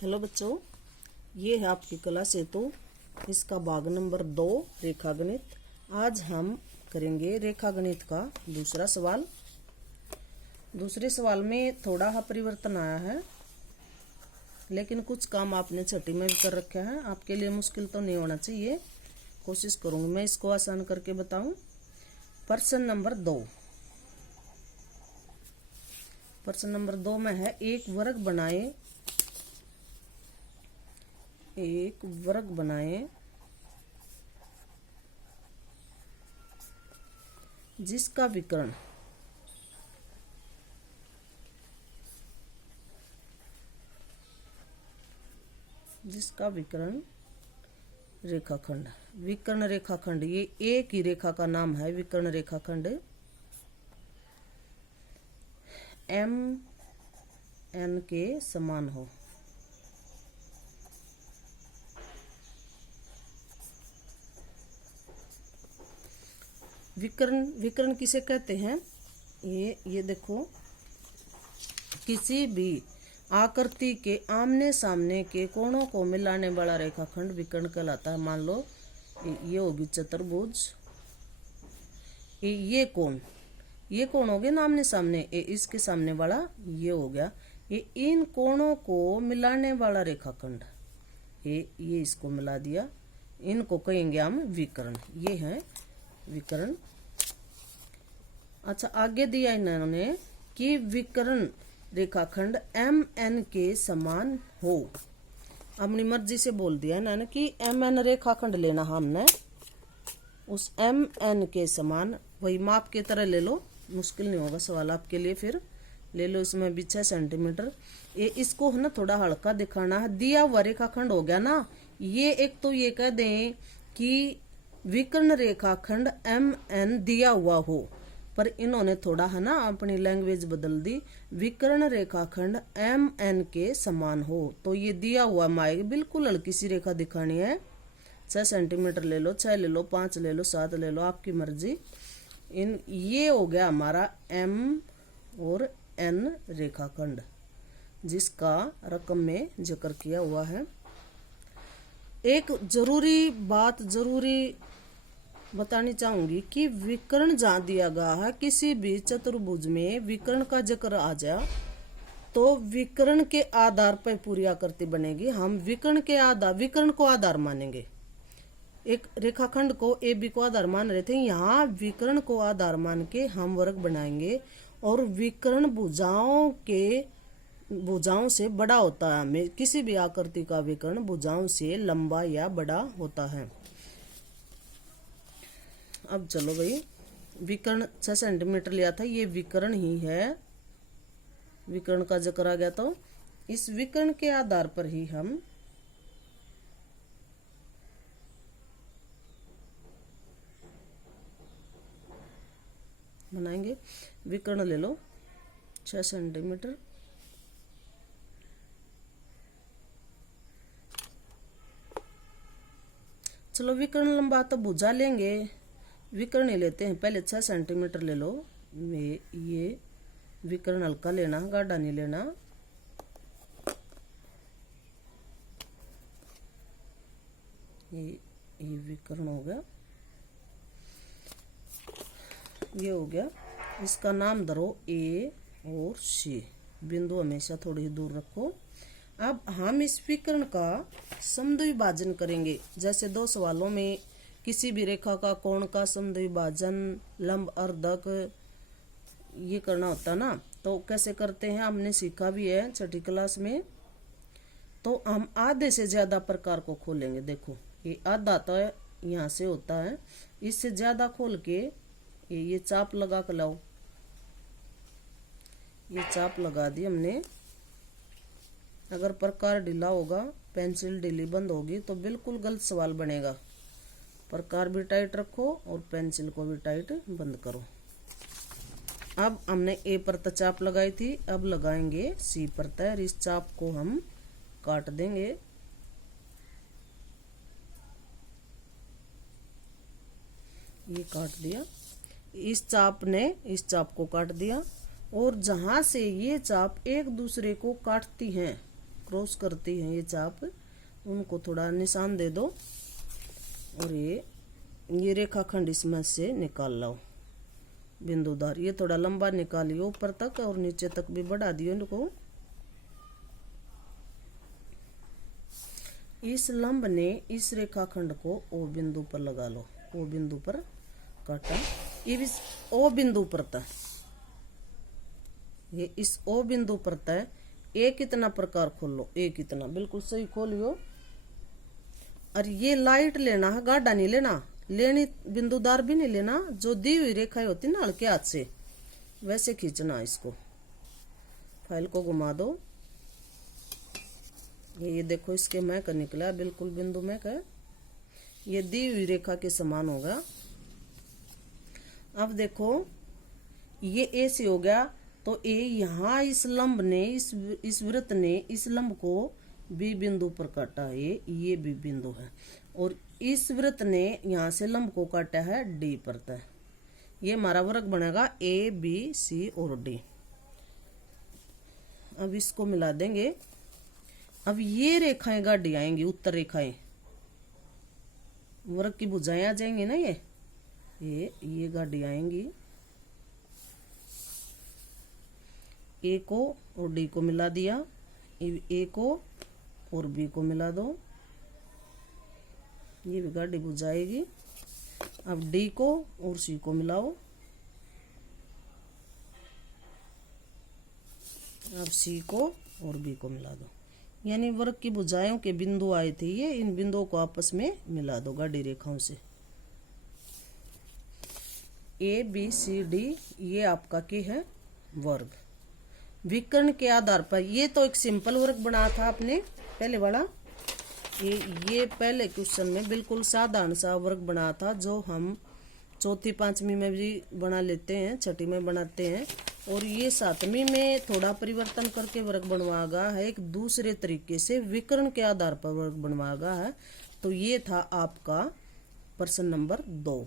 Hello बच्चों, ये है आपकी कला सेतु। इसका भाग नंबर 2 रेखागणित। आज हम करेंगे रेखागणित का दूसरा सवाल। दूसरे सवाल में थोड़ा सा परिवर्तन आया है, लेकिन कुछ काम आपने छठी में भी कर रखा है। आपके लिए मुश्किल तो नहीं होना चाहिए। कोशिश करूंगी मैं इसको आसान करके बताऊं। प्रश्न नंबर 2। प्रश्न नंबर 2 में है एक वर्ग बनाए जिसका विकर्ण रेखाखंड। विकर्ण रेखाखंड, ये एक ही रेखा का नाम है। विकर्ण रेखाखंड MN के समान हो। विकर्ण किसे कहते हैं? ये देखो, किसी भी आकृति के आमने सामने के कोणों को मिलाने वाला रेखाखंड विकर्ण कहलाता है। मान लो ये होगी चतुर्भुज, ये कोण हो गए ना आमने सामने, इसके सामने वाला ये हो गया। ये इन कोणों को मिलाने वाला रेखाखंड, ये इसको मिला दिया, इनको कहेंगे हम विकर्ण। ये है विकर्ण। अच्छा, आगे दिया इन्होंने कि विकर्ण रेखाखंड MN के समान हो। अपनी मर्जी से बोल दिया इन्होंने कि MN रेखाखंड लेना हमने, उस MN के समान। वही माप के तरह ले लो, मुश्किल नहीं होगा सवाल आपके लिए। फिर ले लो, इसमें भी 6 सेंटीमीटर। ये इसको है ना थोड़ा हल्का दिखाना है। दिया हुआ रेखाखंड हो गया ना। ये एक तो ये कह दें कि विकर्ण रेखाखंड MN दिया हुआ हो, पर इन्होंने थोड़ा है ना अपनी लैंग्वेज बदल दी। विकर्ण रेखाखंड MN के समान हो, तो ये दिया हुआ माइक बिल्कुल हल्की सी रेखा दिखानी है। 6 सेंटीमीटर ले लो, 6 ले लो, 5 ले लो, 7 ले लो, आपकी मर्जी। ये हो गया हमारा M और N रेखाखंड, जिसका रकम में जिक्र किया हुआ है। एक जरूरी बात बतानी चाहूंगी कि विकर्ण जहां दिया गया है, किसी भी चतुर्भुज में विकर्ण का जिक्र आ जाए तो विकर्ण के आधार पर पूरी आकृति बनेगी। हम विकर्ण को आधार मानेंगे। एक रेखाखंड को AB को आधार मान रहे थे, यहाँ विकर्ण को आधार मान के हम वर्ग बनाएंगे। और विकर्ण भुजाओं से बड़ा होता है। किसी भी आकृति का विकर्ण भुजाओं से लंबा या बड़ा होता है। अब चलो भाई, विकर्ण 6 सेंटीमीटर लिया था, ये विकर्ण ही है। विकर्ण का जिक्र आ गया, तो इस विकर्ण के आधार पर ही हम बनाएंगे। विकर्ण ले लो 6 सेंटीमीटर। चलो, विकर्ण लंबा तो भुजा लेंगे, विकर्ण ही लेते हैं। पहले 6 सेंटीमीटर ले लो। ये विकर्ण हल्का लेना, गाढ़ा नहीं लेना। ये विकर्ण हो गया, ये हो गया। इसका नाम धरो A और C। बिंदु हमेशा थोड़ी दूर रखो। अब हम इस विकर्ण का समद्विभाजन करेंगे। जैसे 2 सवालों में किसी भी रेखा का कोण का समद्विभाजन, लंब अर्धक, ये करना होता ना, तो कैसे करते हैं हमने सीखा भी है छठी क्लास में। तो हम आधे से ज्यादा प्रकार को खोलेंगे। देखो, ये आधा तो यहाँ से होता है, इससे ज्यादा खोल के ये चाप लगा कर लाओ। ये चाप लगा दी हमने। अगर प्रकार ढीला होगा, पेंसिल ढीली बंद होगी, तो बिल्कुल गलत सवाल बनेगा। प्रकार भी टाइट रखो और पेंसिल को भी टाइट बंद करो। अब हमने A पर चाप लगाई थी, अब लगाएंगे C पर। इस चाप को हम काट देंगे। ये काट दिया, इस चाप ने इस चाप को काट दिया। और जहां से ये चाप एक दूसरे को काटती हैं, क्रॉस करती हैं ये चाप, उनको थोड़ा निशान दे दो और ये रेखाखंड इसमें से निकाल लो बिंदुदार। ये थोड़ा लंबा निकालियो ऊपर तक और नीचे तक भी बढ़ा दियो इनको। इस लंब ने इस रेखाखंड को ओ बिंदु पर लगा लो, ओ बिंदु पर काटा। ये भी ओ बिंदु पर था, ये इस ओ बिंदु पर तय एक इतना प्रकार खोल लो, एक इतना बिल्कुल सही खोलियो। और ये लाइट लेना है, गाढ़ा नहीं लेना, लेनी बिंदुदार भी नहीं लेना, जो दी हुई रेखाएं होती ना हल्के हाथ से वैसे खींचना इसको। फाइल को घुमा दो, ये देखो इसके मैं का निकला बिल्कुल बिंदु में का, ये दी हुई रेखा के समान होगा। अब देखो ये ए से हो गया, तो ए यहाँ इस लंब ने इस वृत्त ने इस लंब को बी बिंदु पर काटा है, ये बी बिंदु है। और इस वृत्त ने यहाँ से लंब को काटा है डी पर तय। ये हमारा वर्ग बनेगा ए बी सी और डी। अब इसको मिला देंगे। अब ये रेखाएं गाढ़ी आएंगी, उत्तर रेखाएं, वर्ग की भुजाएं आ जाएंगी ना, ये गाढ़ी आएंगी। ए को और डी को मिला दिया, ए को और बी को मिला दो, ये भी गाढ़ी बुझाएगी। अब डी को और सी को मिलाओ, अब सी को और बी को मिला दो। यानी वर्ग की भुजाओं के बिंदु आए थे ये, इन बिंदुओं को आपस में मिला दो गाढ़ी रेखाओं से। ए बी सी डी ये आपका क्या है, वर्ग। विकर्ण के आधार पर, ये तो एक सिंपल वर्ग बना था आपने पहले वाला, ये पहले क्वेश्चन में बिल्कुल साधारण सा वर्ग बना था, जो हम चौथी पांचवी में भी बना लेते हैं, छठी में बनाते हैं। और ये सातवीं में थोड़ा परिवर्तन करके वर्ग बनवागा है, एक दूसरे तरीके से विकर्ण के आधार पर वर्ग बनवागा है। तो ये था आपका प्रश्न नंबर 2।